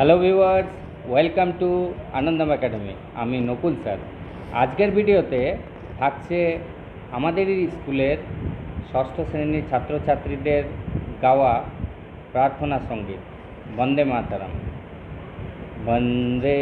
Hello viewers welcome to Anandam academy আমি Nakul sir. আজকের ভিডিওতে থাকছে আমাদেরই স্কুলের ষষ্ঠ শ্রেণির ছাত্রছাত্রীদের গাওয়া প্রার্থনা সংগীত। বন্দে মাতারাম। বন্দে